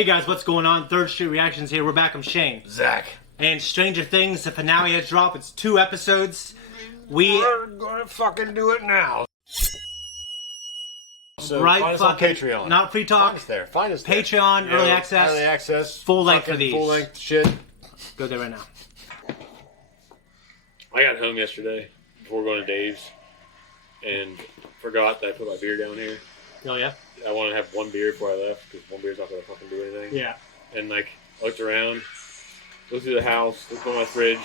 Hey guys, what's going on? Third Street Reactions here. We're back. I'm Shane. Zack. And Stranger Things, the finale has dropped. It's 2 episodes. We're gonna fucking do it now. So right, find us on Patreon. Not free talk. Find us there. Find us there. Patreon, early access. Full length for these. Full length shit. Go there right now. I got home yesterday before going to Dave's and forgot that I put my beer down here. Oh yeah? I wanted to have one beer before I left because one beer's not going to fucking do anything. Yeah. And like, I looked around, looked through the house, looked on my fridge,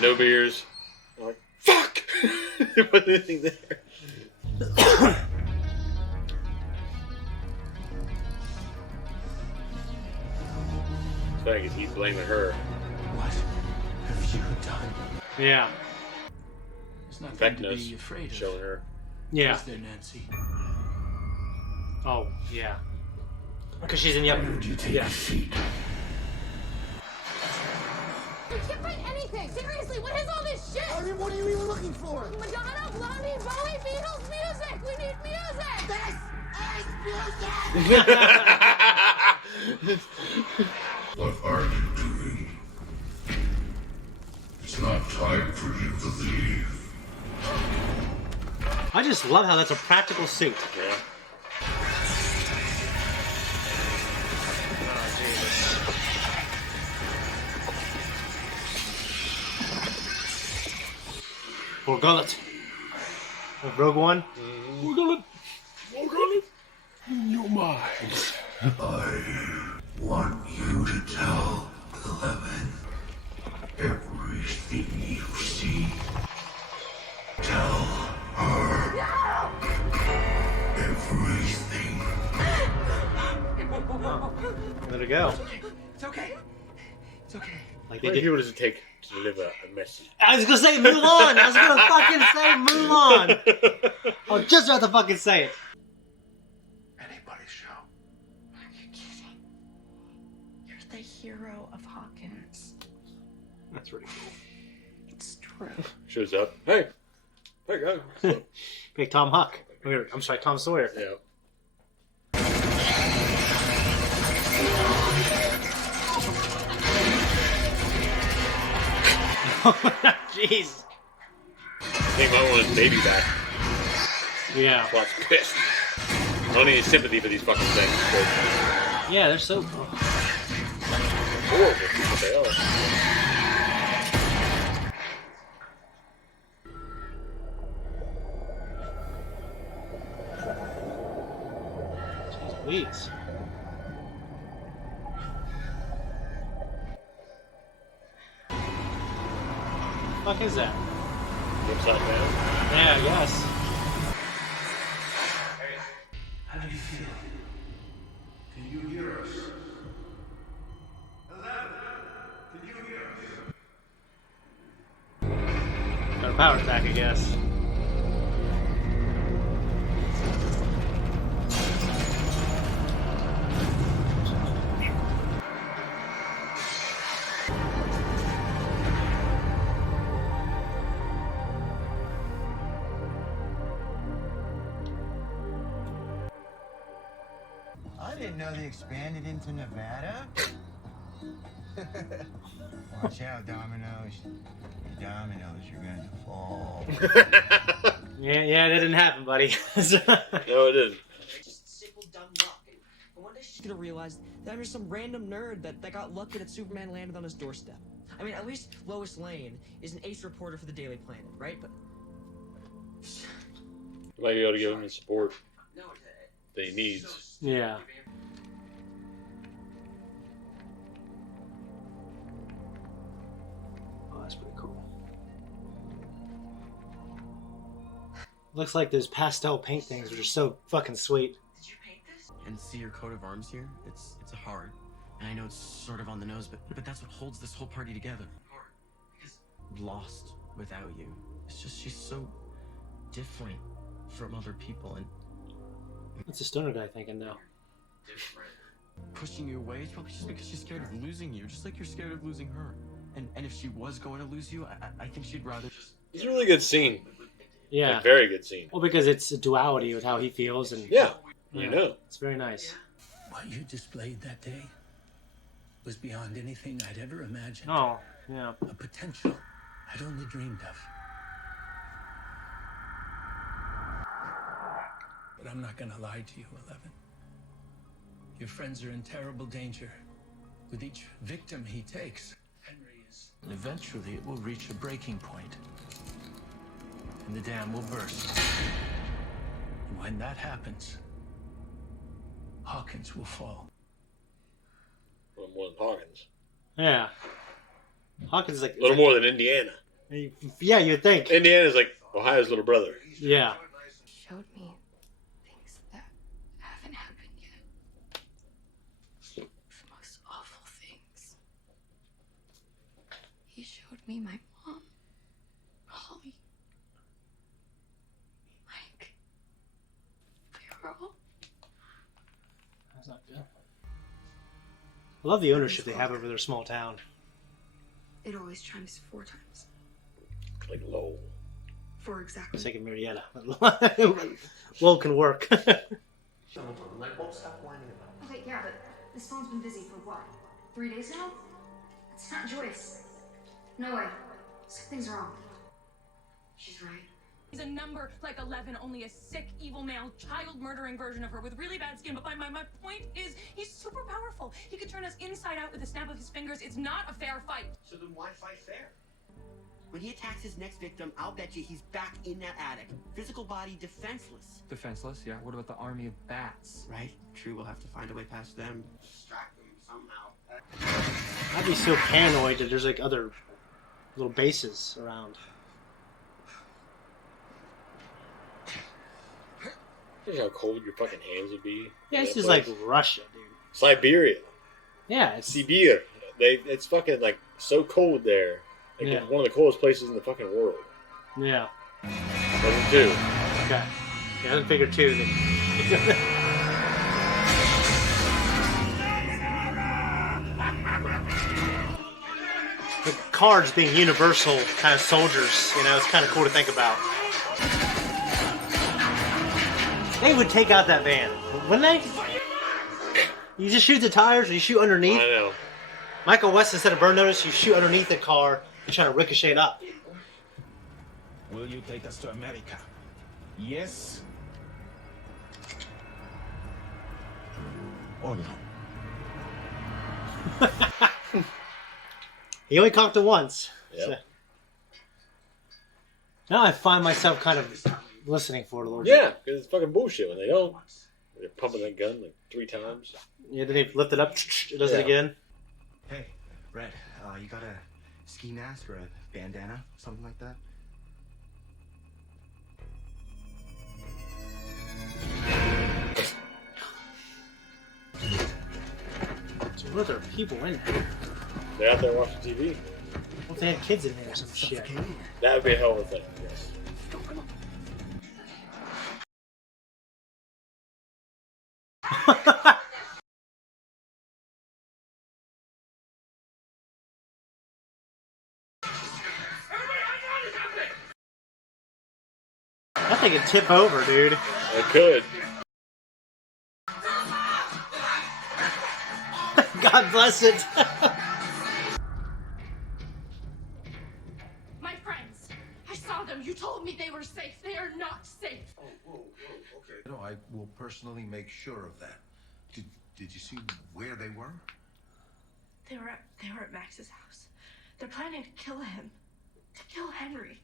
no beers. I'm like, fuck! There wasn't anything there. So I guess he's blaming her. What have you done? Yeah. There's nothing to be Vecna's afraid of. showing her. Yeah. Is there, Nancy? Oh, yeah. Because she's in the upper. Would you take a seat? We can't find anything! Seriously, what is all this shit? I mean, what are you even looking for? Madonna, Blondie, Bowie, Beatles, music! We need music! This is music! What are you doing? It's not time for you to leave. I just love how that's a practical suit. Yeah. We're gullet. Rogue One. We're gonna in your mind. I want you to tell Eleven everything you see. Tell her everything. Let it go. It's okay. It's okay. Like How they many did. people does it take to deliver a message? I was gonna say Mulan. I was gonna fucking say Mulan. I was just about to fucking say it. Anybody's show. Are you kidding? You're the hero of Hawkins. That's really cool. It's true. Shows up. Hey guys. Big Tom Huck. I'm sorry, Tom Sawyer. Yeah. Jeez. Came out with his baby back. Yeah. Well, it's pissed. I don't need any sympathy for these fucking things. But Yeah, they're so. horrible. What they are. Please. Fuck is that? Upside down. Yeah, I guess. How do you feel? Can you hear us? 11, can you hear us? Got a power attack, I guess. I didn't know they expanded into Nevada. Watch out, Dominoes. Dominoes, you're going to fall. Yeah, that didn't happen, buddy. No, it didn't. Just simple dumb luck. And one day she's gonna realize that I'm just some random nerd that got lucky that Superman landed on his doorstep. I mean, at least Lois Lane is an ace reporter for the Daily Planet, right? But You might be able to give him the support that he needs. Yeah. Oh, that's pretty cool. Looks like those pastel paint things, which are so fucking sweet. did you paint this? And see your coat of arms here? It's a heart. And I know it's sort of on the nose, but that's what holds this whole party together. Because Lost without you. It's just she's so different from other people and What's the stoner guy thinking now? pushing you away is probably just because she's scared of losing you, just like you're scared of losing her. And if she was going to lose you, I think she'd rather just... It's a really good scene. Yeah. A very good scene. Well, because it's a duality with how he feels, and Yeah, you know. it's very nice. What you displayed that day was beyond anything I'd ever imagined. Oh, yeah. A potential I'd only dreamed of. But I'm not gonna lie to you, Eleven. Your friends are in terrible danger. With each victim he takes, Henry is... Eventually it will reach a breaking point. And the dam will burst. And when that happens, Hawkins will fall. Well, more than Hawkins. Yeah. Hawkins is like... A little more than Indiana. Yeah, you'd think. Indiana's like Ohio's little brother. Yeah. Showed me things that haven't happened yet. The most awful things. He showed me my mom, Holly, Mike. They were all... That's not good. I love the ownership they have over their small town. It always chimes 4 times. Like low. For exactly. Second Marietta. Low can work. Light bulb, stop whining about. Okay, yeah, but this phone's been busy for what? 3 days now? It's not Joyce. No way. Something's wrong. She's right. He's a number like 11, only a sick, evil male, child-murdering version of her with really bad skin. But my point is, he's super powerful. He could turn us inside out with a snap of his fingers. It's not a fair fight. So then why fight fair? When he attacks his next victim, I'll bet you he's back in that attic. Physical body defenseless. Defenseless? Yeah. What about the army of bats? Right? True, we'll have to find a way past them. Distract them somehow. I'd be so paranoid that there's like other little bases around. Imagine how cold your fucking hands would be. Yeah, it's just like Russia, dude. Siberia. Yeah, it's... Sibir. It's fucking like so cold there. Like Yeah. it's one of the coldest places in the fucking world. Yeah. Wasn't two. Okay. Yeah, I didn't figure 2 then. The cards being universal kind of soldiers, you know, it's kind of cool to think about. They would take out that van, wouldn't they? You just shoot the tires or you shoot underneath. I know. Michael West, instead of burn notice, you shoot underneath the car, you're trying to ricochet it up. Will you take us to America? Yes or no? He only cocked it once. Yep. So. Now I find myself kind of listening for it a little bit. Yeah, because it's fucking bullshit when they don't. They're pumping that gun like 3 times. Yeah, then he lift it up, it does it again. Hey, Red, you got a ski mask or a bandana, something like that? So what are there people in there? They're out there watching TV. What if they had kids in there or some shit? That would be a hell of a thing, yes. That thing could tip over, dude. It could. God bless it. My friends, I saw them. You told me they were safe. They are not safe. Whoa, okay. No, I will personally make sure of that. Did you see where they were? They were at Max's house. They're planning to kill him. To kill Henry.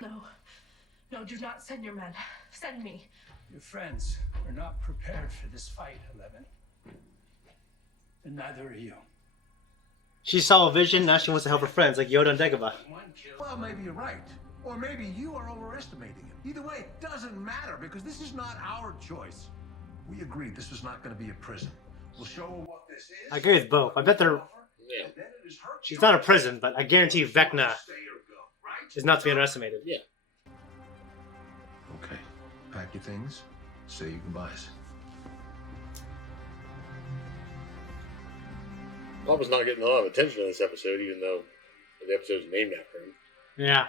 No, do not send your men. Send me. Your friends are not prepared for this fight, 11. And neither are you. She saw a vision, now she wants to help her friends, like Yoda and Dagobah. Well, maybe you're right. Or maybe you are overestimating it. Either way, it doesn't matter because this is not our choice. We agreed this was not going to be a prison. We'll show her what this is. I agree with both. I bet they're... Yeah. She's not a prison, but I guarantee Vecna is not to be underestimated. Yeah. Okay. Pack your things. Say your goodbyes. Papa's not getting a lot of attention in this episode, even though the episode's named after him. Yeah.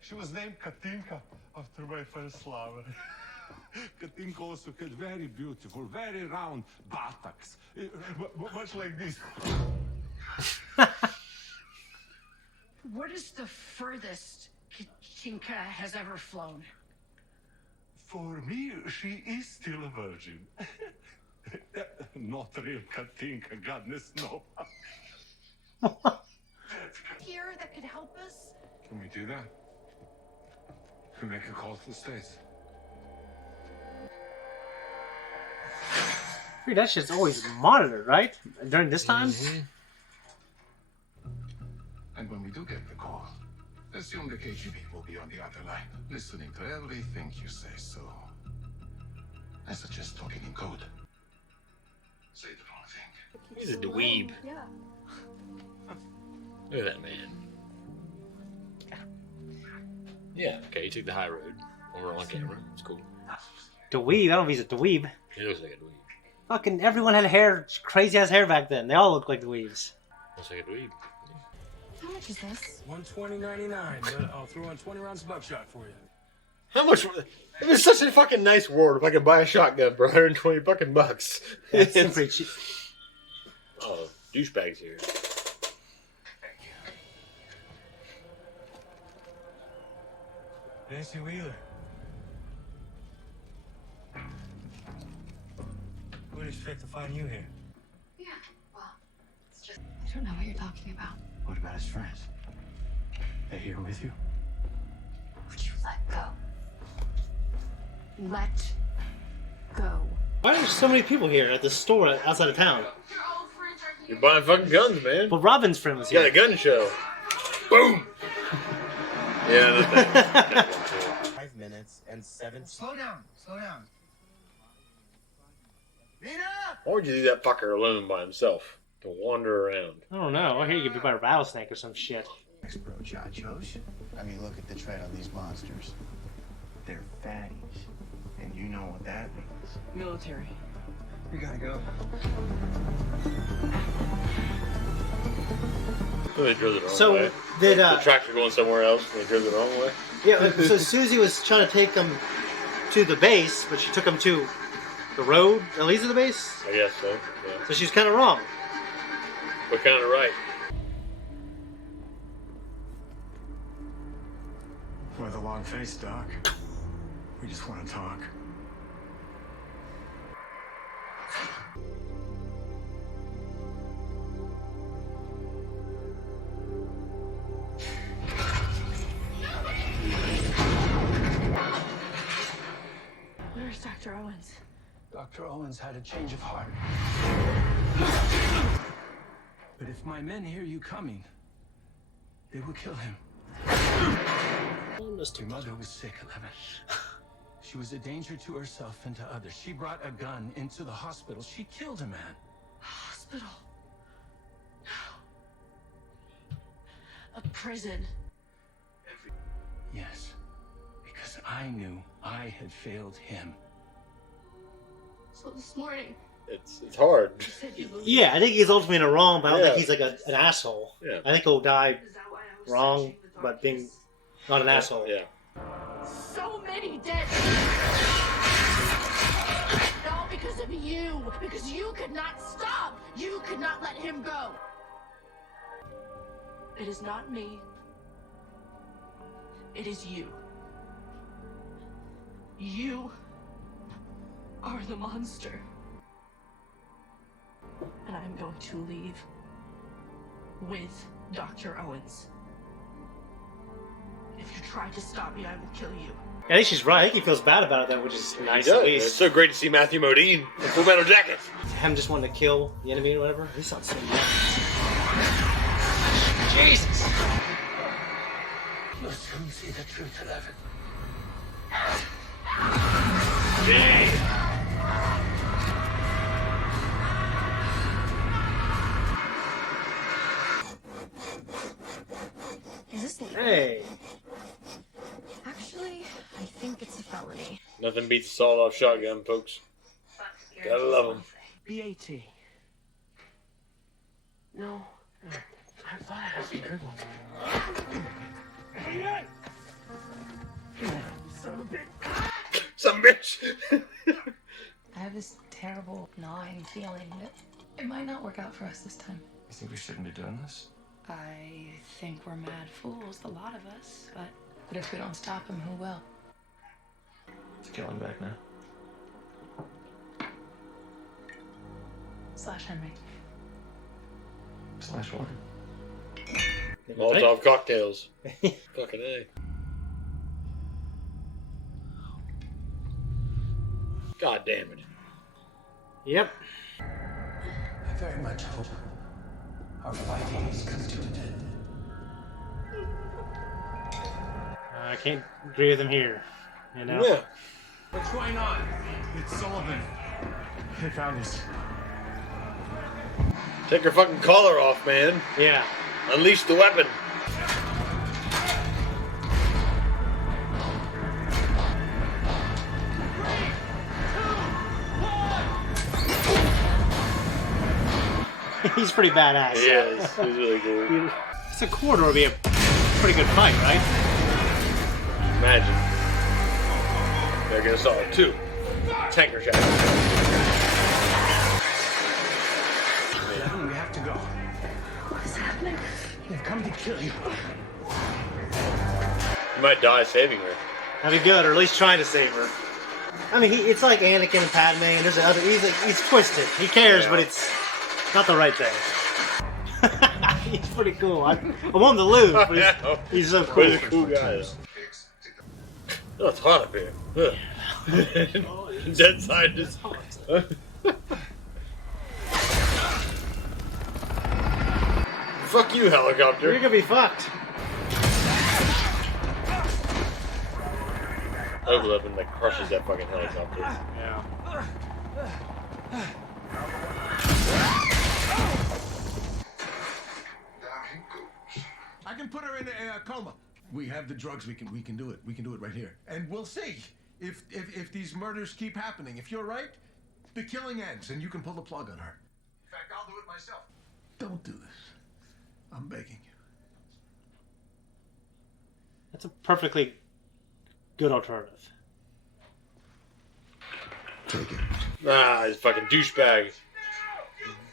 She was named Katinka after my first lover. Katinka also had very beautiful, very round buttocks. Much like this. What is the furthest Katinka has ever flown? For me, she is still a virgin. Not real Katinka, goodness no. Here that could help us? Can we do that? Can we make a call to the States? Dude, that shit's always monitored, right? During this time? And when we do get the call, assume the KGB will be on the other line, listening to everything you say, so I suggest talking in code. Say the wrong thing. He's a dweeb. Yeah. Look at that man. Yeah, okay, he took the high road. Over on camera. It's cool. Dweeb? I don't know if he's a dweeb. He looks like a dweeb. Fucking everyone had hair, crazy ass hair back then. They all looked like dweebs. Looks like a dweeb. How much is this? $120.99, but I'll throw in 20 rounds of buckshot for you. How much? It was such a fucking nice world if I could buy a shotgun for 120 fucking bucks. That's pretty cheap. Oh, douchebags here. Nancy Wheeler. Wouldn't expect to find you here. Yeah, well, it's just... I don't know what you're talking about. What about his friends? They here with you? Would you let go? Let go. Why are there so many people here at the store outside of town? You're buying fucking guns, man. Well, Robin's friend was You here. got a gun show. Boom! Yeah, that's that. 5 minutes and 7. Slow down. Why would you leave that fucker alone by himself to wander around? I don't know. I hear you get bit by a rattlesnake or some shit. Bro, chachos. I mean, look at the tread on these monsters. They're fatties. And you know what that means. Military. We gotta go. They drove the wrong So, way. did, the tractor going somewhere else and they drove the wrong way? Yeah, so Susie was trying to take them to the base, but she took them to the road that leads to the base. I guess so, yeah. So she's kind of wrong. But kind of right. Why the long face, Doc? We just want to talk. Where's Dr. Owens? Dr. Owens had a change of heart. But if my men hear you coming, they will kill him. Your mother was sick, 11. She was a danger to herself and to others. She brought a gun into the hospital. She killed a man. Hospital. No. A prison. Yes, because I knew I had failed him. So this morning, It's hard. you said you believed. Yeah, I think he's ultimately in the wrong, but I don't think Yeah. he's like an asshole. Yeah. I think he'll die Is that why I was wrong, searching the but being darkness? not an asshole. Yeah. So many dead. All because of you. Because you could not stop. You could not let him go. It is not me. It is you. You are the monster. And I'm going to leave with Dr. Owens. If you try to stop me, I will kill you. I think she's right. I think he feels bad about it, though, which is nice He does. at It's least. so great to see Matthew Modine in Full Metal Jacket. Him just wanting to kill the enemy or whatever. He sounds so young. Jesus! You'll soon see the truth, 11. Is this legal? Hey! Actually, I think it's a felony. Nothing beats a sawed-off shotgun, folks. Gotta love them. BAT. No. I thought I had some good ones. Son of a bitch. Some bitch. I have this terrible gnawing feeling that it might not work out for us this time. You think we shouldn't be doing this? I think we're mad fools, the lot of us, but if we don't stop him, who will? It's killing Vecna. Slash Henry. Slash one. Molotov cocktails. Fucking A. God damn it. Yep. I very much hope our fighting has come to an end. I can't agree with him here. You know? Yeah. What's going on? It's Sullivan. They found us. Take your fucking collar off, man. Yeah. Unleash the weapon. He's pretty badass. Yeah, he's really cool. It's a corridor would be a pretty good fight, right? Imagine. They're gonna solve 2 tanker shots. We have to go. What is happening? They've come to kill you. You might die saving her. That'd be good, or at least trying to save her. I mean, it's like Anakin and Padme, and there's other. He's twisted. He cares, but it's not the right thing. He's pretty cool. I want him to lose, but he's so cool. He's a cool guy, though. Oh, it's hot up here. Dead scientist. Fuck you, helicopter. You're gonna be fucked. Overlevel like crushes that fucking helicopter. Yeah. I can put her in a coma. We have the drugs. We can do it. We can do it right here. And we'll see if these murders keep happening. If you're right, the killing ends, and you can pull the plug on her. In fact, I'll do it myself. Don't do this. I'm begging you. That's a perfectly good alternative. Take it. Ah, he's a fucking douchebag.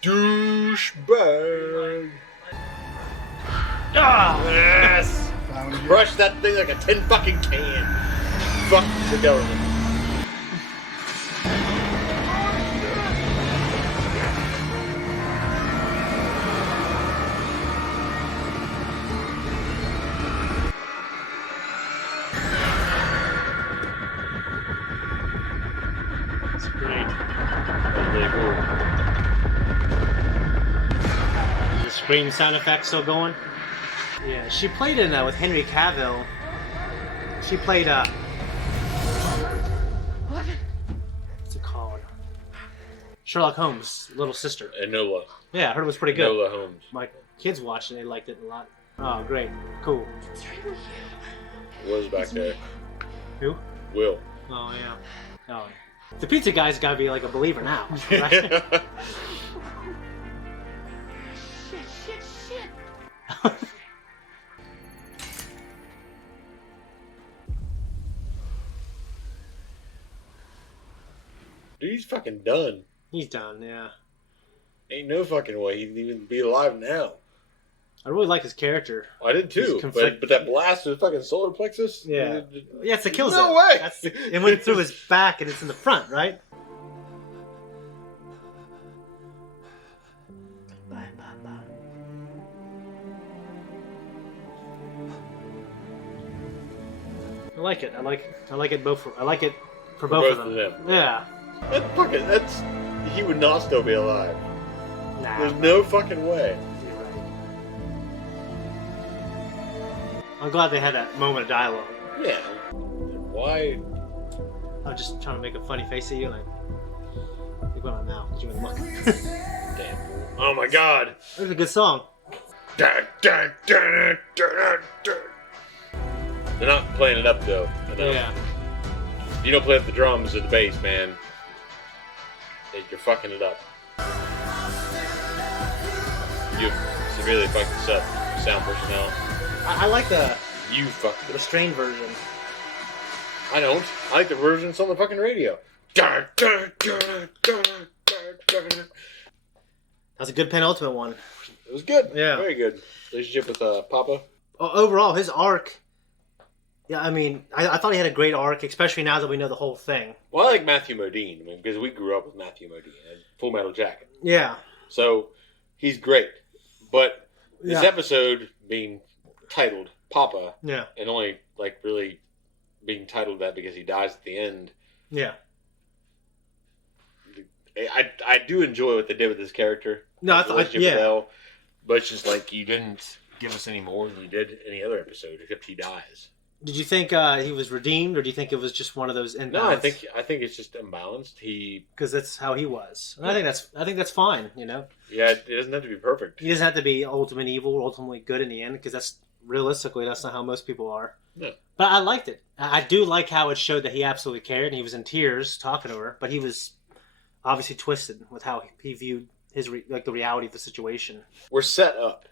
Douchebag. Ah! Yes! Crush that thing like a tin fucking can. Fuck the government. That's great. That's really cool. Is the scream sound effect still going? Yeah, she played in with Henry Cavill. She played What? what's it called? Sherlock Holmes' little sister. Enola. Yeah, I heard it was pretty good. Enola Holmes. My kids watched it; they liked it a lot. Oh, great, cool. Will's back there. Who? Will. Oh yeah. Oh, yeah. The pizza guy's got to be like a believer now, right? Shit. Dude, he's fucking done. He's done, yeah. Ain't no fucking way he'd even be alive now. I really like his character. I did too, but that blast to the fucking solar plexus? Yeah. Yeah, it's a kill No zone. way! It went through his back and it's in the front, right? Bye, Papa. I like it. I like it both. I like it for both of them. Yeah. That's he would not still be alive. Nah. There's no fucking way. I'm glad they had that moment of dialogue. Yeah. Why? I was just trying to make a funny face at you, like, you're going on now, because you wouldn't look. Damn. Oh my god. It was a good song. They're not playing it up though. Enough. Yeah. You don't play up the drums or the bass, man. You're fucking it up. You severely fucked this up. Sound personnel. I like the You fucked it. strained version. I don't. I like the versions on the fucking radio. That's a good penultimate one. It was good. Yeah. Very good. Relationship with Papa. Overall, his arc... Yeah, I mean, I thought he had a great arc, especially now that we know the whole thing. Well, I like Matthew Modine, because we grew up with Matthew Modine and Full Metal Jacket. Yeah. So, he's great. But this Yeah. episode being titled Papa, Yeah. and only, really being titled that because he dies at the end, Yeah. I do enjoy what they did with this character. No, I His thought... relationship Yeah. with Elle, but it's just you didn't give us any more than you did any other episode, except he dies. Did you think he was redeemed, or do you think it was just one of those imbalanced? No, I think it's just imbalanced. Because that's how he was. And I think that's fine, you know? Yeah, it doesn't have to be perfect. He doesn't have to be ultimate evil or ultimately good in the end, because that's not how most people are. No. But I liked it. I do like how it showed that he absolutely cared, and he was in tears talking to her, but he was obviously twisted with how he viewed his the reality of the situation. We're set up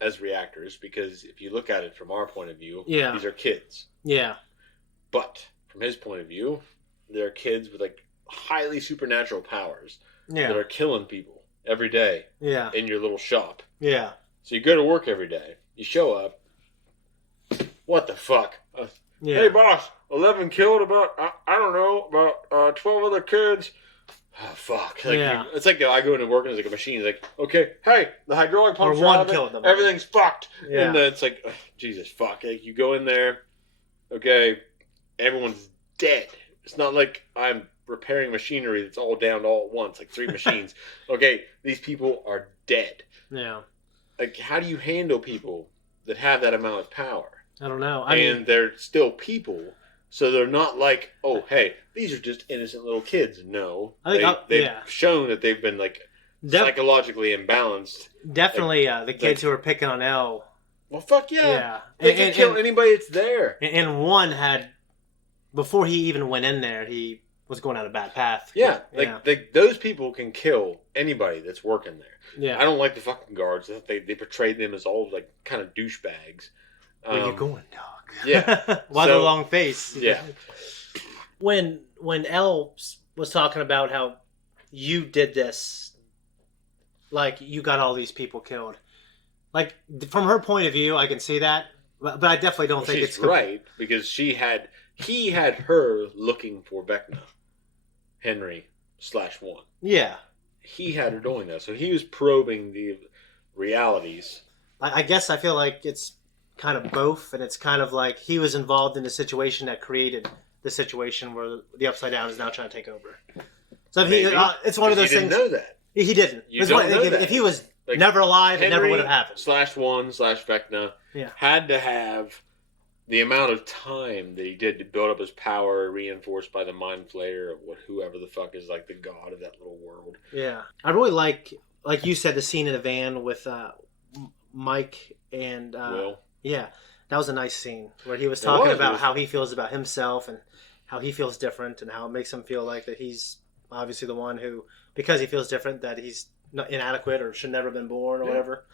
as reactors because if you look at it from our point of view, Yeah. these are kids. Yeah. But from his point of view, they're kids with highly supernatural powers Yeah. that are killing people every day Yeah. in your little shop. Yeah. So you go to work every day. You show up. What the fuck? Yeah. Hey, boss, 11 killed about, I don't know, about 12 other kids. Oh, fuck. Yeah. It's I go into work and it's a machine. It's okay, hey, the hydraulic pump's Or one out of it, killed them. everything's fucked. Yeah. And it's ugh, Jesus, fuck. You go in there, okay, everyone's dead. It's not like I'm repairing machinery that's all down all at once, 3 machines. Okay, these people are dead. Yeah. How do you handle people that have that amount of power? I don't know. And they're still people, so they're not oh, hey, these are just innocent little kids. No. I think they've shown that they've been, psychologically imbalanced. Definitely the kids who were picking on Elle. Well, fuck yeah. Yeah. They can kill anybody that's there. And one had, before he even went in there, he was going down a bad path. Yeah. Those people can kill anybody that's working there. Yeah. I don't like the fucking guards. They portrayed them as all, kind of douchebags. Where you going, dog? Yeah. Why the long face? Yeah. When Elle was talking about how you did this, you got all these people killed. From her point of view, I can see that, but I definitely don't think she's right, because he had her looking for Vecna, Henry /1. Yeah. He had her doing that, so he was probing the realities. I guess I feel like it's kind of both, and it's kind of he was involved in the situation that created the situation where the Upside Down is now trying to take over. So it's one of those things. Didn't know that. He didn't. You don't know that. If he was never alive, it never would have happened. /1/Vecna had to have the amount of time that he did to build up his power, reinforced by the Mind Flayer of whoever the fuck is the god of that little world. Yeah, I really like you said, the scene in the van with Mike and Will. Yeah, that was a nice scene where he was talking about how he feels about himself and how he feels different, and how it makes him feel that he's obviously the one who, because he feels different, that he's not inadequate or should never have been born or whatever.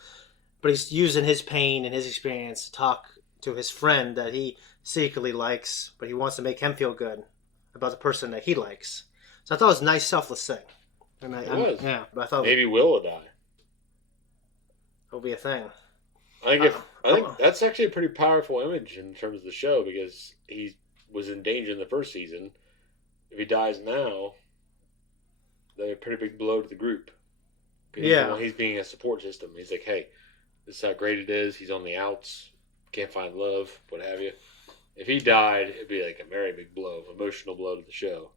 But he's using his pain and his experience to talk to his friend that he secretly likes, but he wants to make him feel good about the person that he likes. So I thought it was a nice, selfless thing. And It was. Yeah, but I thought Maybe Will will die. it'll be a thing. I think that's actually a pretty powerful image in terms of the show, because he was in danger in the first season. If he dies now, that's a pretty big blow to the group. He's being a support system. He's hey, this is how great it is. He's on the outs, can't find love, what have you. If he died, it'd be a very big blow, emotional blow to the show.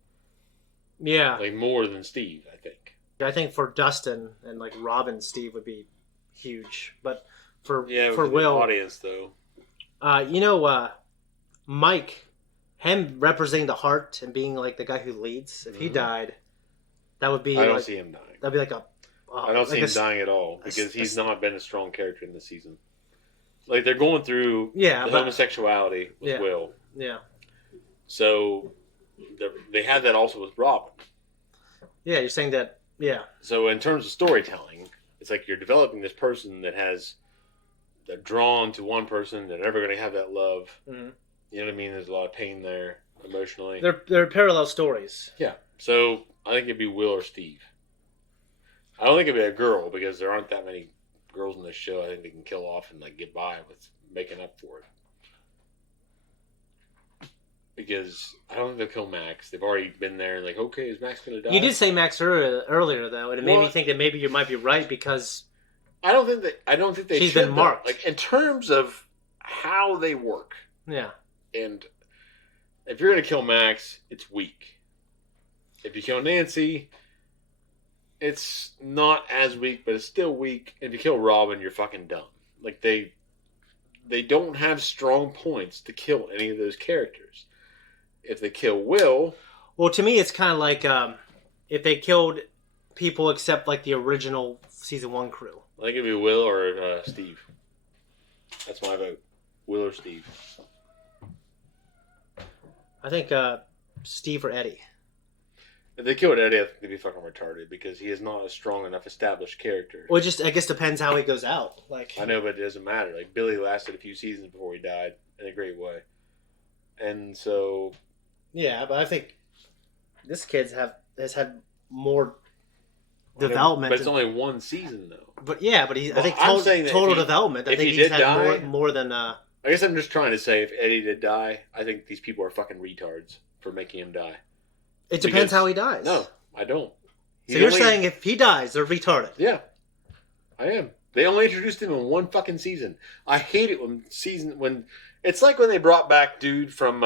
Yeah. More than Steve, I think. I think for Dustin and Robin, Steve would be huge. But for Will, the audience though. Mike, him representing the heart and being the guy who leads. If he died, that would be. I don't see him dying. That'd be I don't see him dying at all, because he's not been a strong character in this season. They're going through homosexuality with Will. Yeah. So they had that also with Robin. Yeah, you're saying that. Yeah. So in terms of storytelling, it's you're developing this person they're drawn to one person. They're never going to have that love. Mm-hmm. You know what I mean? There's a lot of pain there. emotionally. They're parallel stories. Yeah. So I think it'd be Will or Steve. I don't think it'd be a girl because there aren't that many girls in this show. I think they can kill off and like get by with making up for it. Because I don't think they'll kill Max. They've already been there. Like, okay, is Max going to die? You did say Max earlier though, and it made me think that maybe you might be right because I don't think they. She's should, been marked. though. Like in terms of how they work. Yeah. And if you're going to kill Max, it's weak. If you kill Nancy, it's not as weak, but it's still weak. If you kill Robin, you're fucking dumb. Like they don't have strong points to kill any of those characters. If they kill Will... Well, to me, it's kind of like if they killed people except like the original season 1 crew. I think it'd be Will or Steve. That's my vote. Will or Steve. I think Steve or Eddie. If they killed Eddie, I think they'd be fucking retarded because he is not a strong enough established character. Well, I guess depends how he goes out. Like I know, but it doesn't matter. Like Billy lasted a few seasons before he died in a great way, and so yeah, but I think this kid has had more development. But it's only one season though. But yeah, but I think total development. I think he's had more than. I guess I'm just trying to say if Eddie did die, I think these people are fucking retards for making him die. It depends how he dies. No, I don't. So you're saying if he dies, they're retarded? Yeah, I am. They only introduced him in one fucking season. I hate it when it's like when they brought back dude from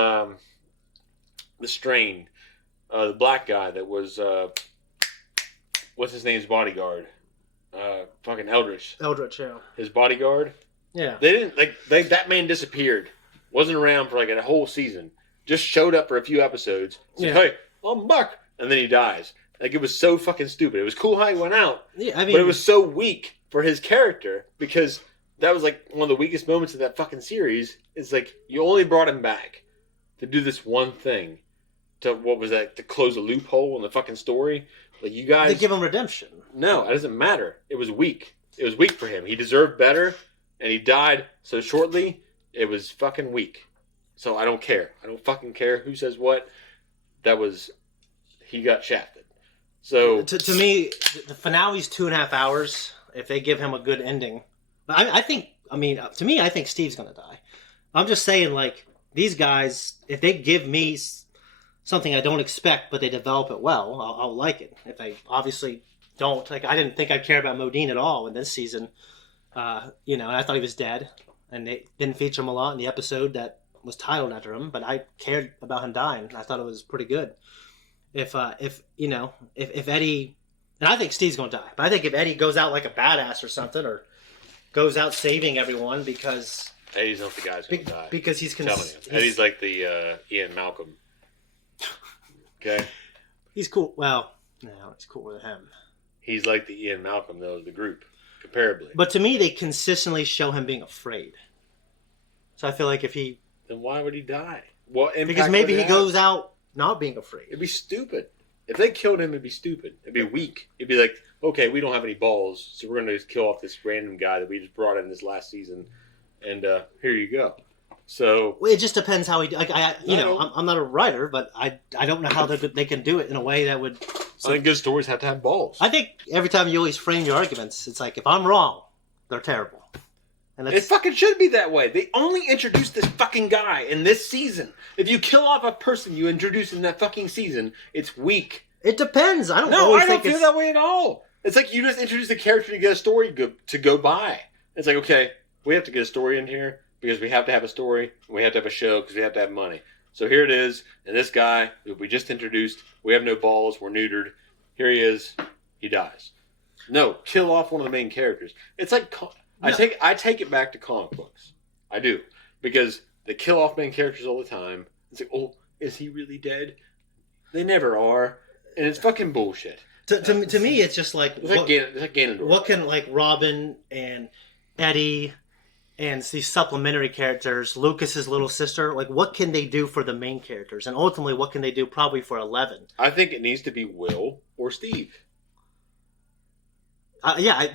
The Strain, the black guy that was what's his name's bodyguard, fucking Eldritch. Eldritch, yeah. His bodyguard. Yeah. They didn't that man disappeared. Wasn't around for like a whole season. Just showed up for a few episodes. Said, hey, I'm back, and then he dies. Like it was so fucking stupid. It was cool how he went out. Yeah, I mean, but it was so weak for his character because that was like one of the weakest moments of that fucking series. It's like you only brought him back to do this one thing. To what was that? To close a loophole in the fucking story. Like you guys, they give him redemption. No, it doesn't matter. It was weak. It was weak for him. He deserved better, and he died so shortly. It was fucking weak. So I don't care. I don't fucking care who says what. He got shafted. So to me, the finale's 2.5 hours. If they give him a good ending, I think Steve's gonna die. I'm just saying, like these guys, if they give me something I don't expect, but they develop it well, I'll like it. If they obviously don't, like I didn't think I'd care about Modine at all in this season. And I thought he was dead, and they didn't feature him a lot in the episode that was titled after him, but I cared about him dying. I thought it was pretty good. If Eddie, and I think Steve's gonna die, but I think if Eddie goes out like a badass or something, or goes out saving everyone because Eddie's not the guy's gonna die because he's Eddie's like the Ian Malcolm. Okay, he's cool. Well, no, it's cool with him. He's like the Ian Malcolm though of the group, comparably. But to me, they consistently show him being afraid. So I feel like if he then why would he die? Well, because maybe he goes out not being afraid. It'd be stupid. If they killed him, it'd be stupid. It'd be weak. It'd be like, okay, we don't have any balls, so we're going to just kill off this random guy that we just brought in this last season, and here you go. So well, it just depends how he. Like I'm not a writer, but I don't know how they can do it in a way that would. I think good stories have to have balls. I think every time you always frame your arguments, it's like if I'm wrong, they're terrible. And it fucking should be that way. They only introduced this fucking guy in this season. If you kill off a person you introduce in that fucking season, it's weak. It depends. I don't feel that way at all. It's like you just introduce a character to get a story to go by. It's like, okay, we have to get a story in here because we have to have a story. And we have to have a show because we have to have money. So here it is. And this guy that we just introduced, we have no balls. We're neutered. Here he is. He dies. No, kill off one of the main characters. It's like... No. I take it back to comic books. I do. Because they kill off main characters all the time. It's like, oh, is he really dead? They never are. And it's fucking bullshit. To me, it's just like... It's like Ganondorf. What can, like, Robin and Eddie and these supplementary characters, Lucas's little sister, like, what can they do for the main characters? And ultimately, what can they do probably for 11? I think it needs to be Will or Steve.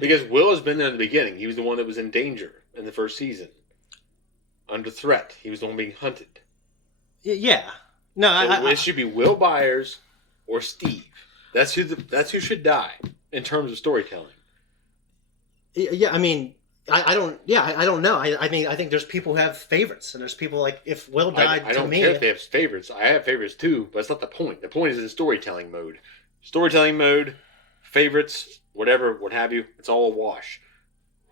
Because Will has been there in the beginning. He was the one that was in danger in the first season. Under threat. He was the one being hunted. Yeah. No, So it should be Will Byers or Steve. That's who should die in terms of storytelling. Yeah, I mean, I don't. Yeah, I don't know. I mean, I think there's people who have favorites, and there's people like if Will died. I don't care if they have favorites. I have favorites too, but that's not the point. The point is in storytelling mode. Storytelling mode, favorites, whatever, what have you. It's all a wash.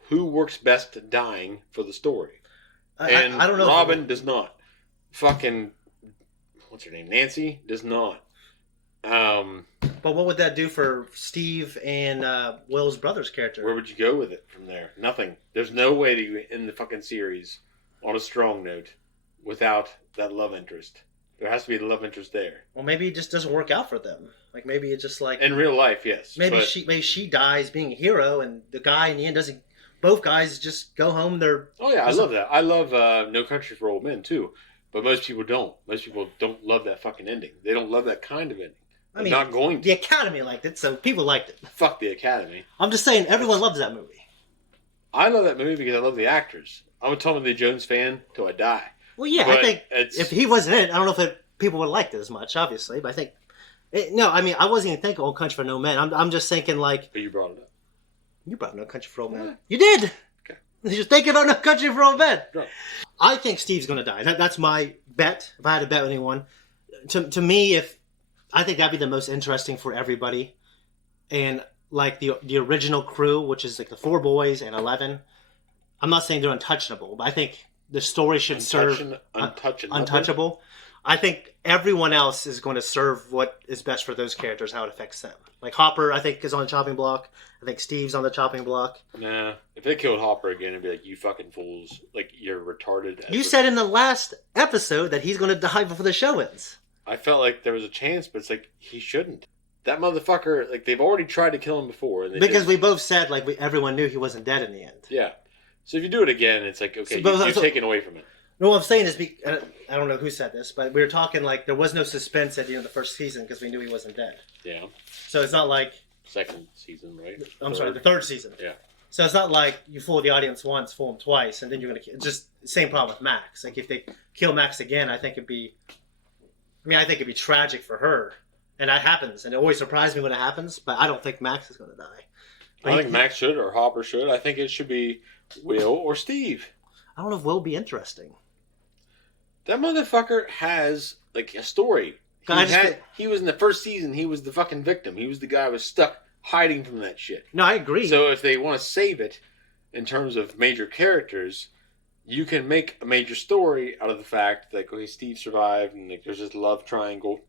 Who works best dying for the story? And I don't know. Robin does not. Fucking, what's her name? Nancy does not. But what would that do for Steve and Will's brother's character? Where would you go with it from there? Nothing. There's no way to end the fucking series on a strong note without that love interest. There has to be the love interest there. Well, maybe it just doesn't work out for them. Like maybe it's just like in real life, yes. Maybe she dies being a hero, and the guy in the end doesn't. Both guys just go home. Oh yeah, I love that. I love No Country for Old Men too, but most people don't. Most people don't love that fucking ending. They don't love that kind of ending. I mean, not going to. The Academy liked it, so people liked it. Fuck the Academy. I'm just saying, everyone loves that movie. I love that movie because I love the actors. I'm a Tommy Lee Jones fan till I die. Well, yeah, But I think if he wasn't in it, I don't know if people would have liked it as much, obviously. But I think, no, I mean, I wasn't even thinking Old Country for No Men. I'm just thinking like. But you brought it up. You brought No Country for Old Men. You did. Okay. You're thinking about No Country for Old Men. Right. I think Steve's going to die. That's my bet. If I had to bet with anyone, to me, I think that'd be the most interesting for everybody. And like the original crew, which is like the 4 boys and 11. I'm not saying they're untouchable, but I think the story should serve untouchable. I think everyone else is going to serve what is best for those characters, how it affects them. Like Hopper, I think, is on the chopping block. I think Steve's on the chopping block. Nah, if they killed Hopper again, it'd be like, you fucking fools. Like, you're retarded. You said in the last episode that he's going to die before the show ends. I felt like there was a chance, but it's like, he shouldn't. That motherfucker, like, they've already tried to kill him before. And because we both said, like, everyone knew he wasn't dead in the end. Yeah. So if you do it again, it's like, okay, you're taken away from it. No, what I'm saying is, I don't know who said this, but we were talking like there was no suspense at the end of the first season because we knew he wasn't dead. Yeah. So it's not like... Second season, right? I'm sorry, the third season. Yeah. So it's not like you fool the audience once, fool them twice, and then you're going to... Just same problem with Max. Like if they kill Max again, I think it'd be... I think it'd be tragic for her. And that happens. And it always surprises me when it happens, but I don't think Max is going to die. I think Max should, or Hopper should. I think it should be Will or Steve. I don't know if Will would be interesting. That motherfucker has, like, a story. He was in the first season, he was the fucking victim. He was the guy who was stuck hiding from that shit. No, I agree. So if they want to save it in terms of major characters, you can make a major story out of the fact that, okay, Steve survived, and like, there's this love triangle.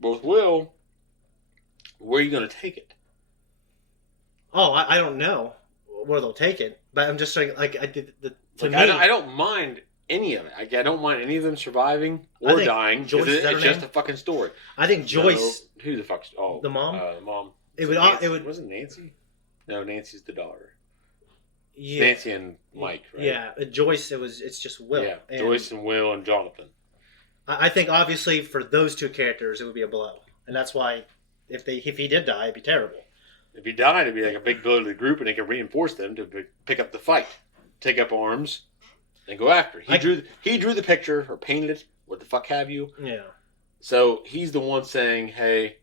Both Will, where are you going to take it? Oh, I don't know where they'll take it, but I'm just saying, like, I don't mind any of it. I don't mind any of them surviving or dying. Joyce, it's just a fucking story. I think Joyce. No, who the fuck's? Oh, the mom. The mom. It would. Wasn't Nancy? No, Nancy's the daughter. Yeah. Nancy and Mike. Right? Yeah, Joyce. It's just Will. Yeah, Joyce and Will and Jonathan. I think obviously for those two characters it would be a blow, and that's why if he did die, it'd be terrible. If he died, it'd be like a big blow to the group, and they could reinforce them to pick up the fight, take up arms, and go after. He drew the picture or painted it, what the fuck have you? Yeah. So he's the one saying, "Hey,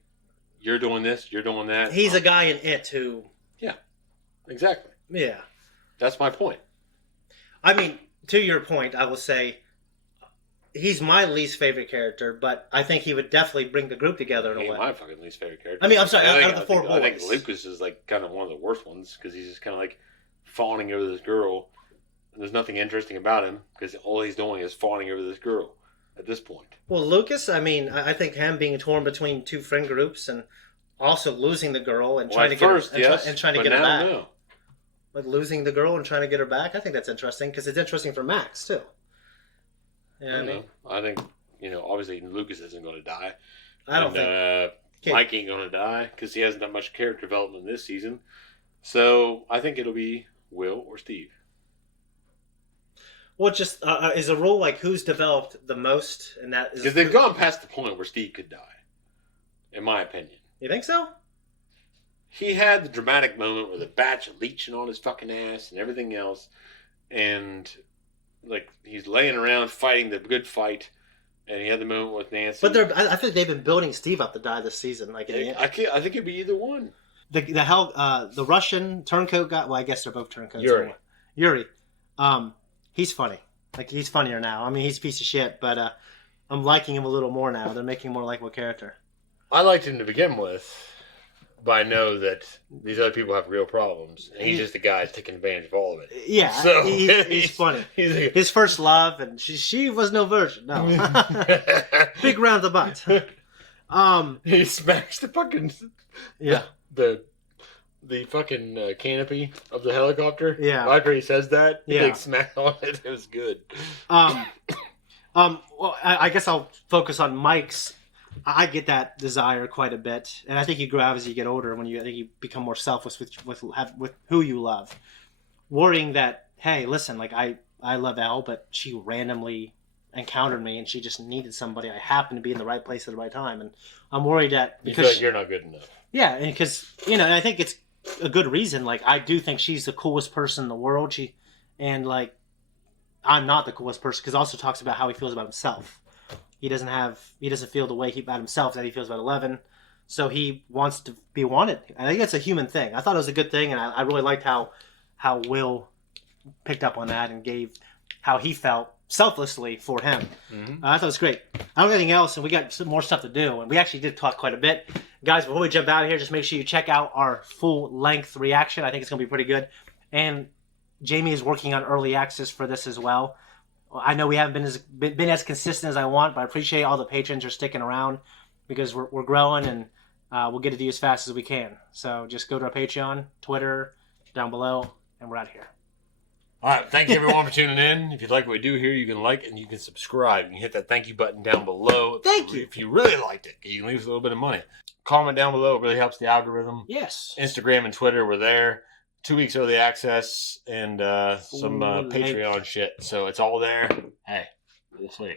you're doing this, you're doing that." He's a guy in it who. Yeah. Exactly. Yeah. That's my point. I mean, to your point, I will say. He's my least favorite character, but I think he would definitely bring the group together in a way. My fucking least favorite character. I mean, I'm sorry, out of the 4 boys. I think Lucas is like kind of one of the worst ones because he's just kind of like fawning over this girl, and there's nothing interesting about him because all he's doing is fawning over this girl at this point. Well, Lucas, I mean, I think him being torn between 2 friend groups and also losing the girl and trying to get her back. No. But losing the girl and trying to get her back, I think that's interesting because it's interesting for Max too. Yeah, I think, obviously Lucas isn't going to die. I don't think. Mike ain't going to die because he hasn't done much character development this season. So I think it'll be Will or Steve. Well, just is a rule like who's developed the most, and that is because they've gone past the point where Steve could die, in my opinion. You think so? He had the dramatic moment with a batch leeching on his fucking ass and everything else, and like he's laying around fighting the good fight, And he had the moment with Nancy. But I think they've been building Steve up to die this season. Like I think it'd be either one. The Russian turncoat guy. Well, I guess they're both turncoats. Yuri. He's funny. Like, he's funnier now. I mean, he's a piece of shit, but I'm liking him a little more now. They're making him more likable character. I liked him to begin with, but I know that these other people have real problems, and he's just a guy taking advantage of all of it. Yeah, so he's funny. His first love, and she was no virgin. No, big round the butt. He smashed the fucking the fucking canopy of the helicopter. Yeah, after he says that, yeah, big smack on it. It was good. Well, I guess I'll focus on Mike's. I get that desire quite a bit, and I think you grow out as you get older. When you become more selfless with who you love, worrying that, hey, listen, like I love Elle, but she randomly encountered me, and she just needed somebody. I happened to be in the right place at the right time, and I'm worried that because you feel like you're not good enough. Yeah, and because and I think it's a good reason. Like, I do think she's the coolest person in the world. Like, I'm not the coolest person, because also talks about how he feels about himself. He doesn't feel the way about himself that he feels about 11, so he wants to be wanted. I think that's a human thing. I thought it was a good thing, and I really liked how Will picked up on that and gave how he felt selflessly for him. Mm-hmm. I thought it was great. I don't have anything else, and we got some more stuff to do, and we actually did talk quite a bit. Guys, before we jump out of here, just make sure you check out our full-length reaction. I think it's going to be pretty good. And Jamie is working on early access for this as well. I know we haven't been as consistent as I want, but I appreciate all the patrons who are sticking around, because we're growing, and we'll get it to you as fast as we can. So just go to our Patreon, Twitter, down below, and we're out of here. All right, thank you everyone for tuning in. If you like what we do here, you can like and you can subscribe. You can hit that thank you button down below. Thank you. If you really liked it, you can leave us a little bit of money. Comment down below. It really helps the algorithm. Yes. Instagram and Twitter, we're there. 2 weeks early access and some Patreon shit. So it's all there. Hey, we'll see.